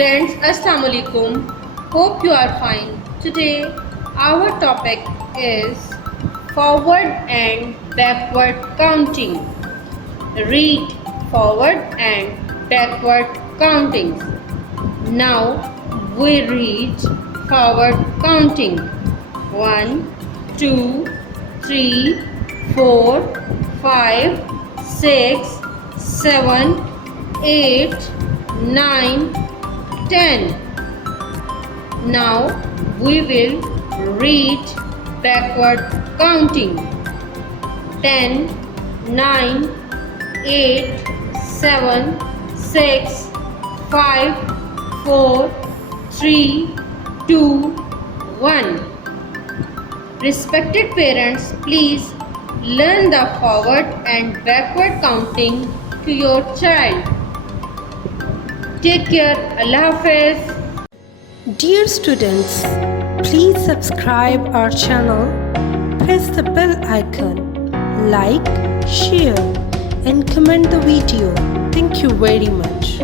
Students, Assalamu alaikum. Hope you are fine. Today our topic is forward and backward counting. Read forward and backward countings. Now we read forward counting. 1, 2, 3, 4, 5, 6, 7, 8, 9, 10. Now we will read backward counting. 10, 9, 8, 7, 6, 5, 4, 3, 2, 1. Respected parents, please learn the forward and backward counting to your child. Take care. Allah Hafiz. Dear students, please subscribe our channel, press the bell icon, like, share and comment the video. Thank you very much.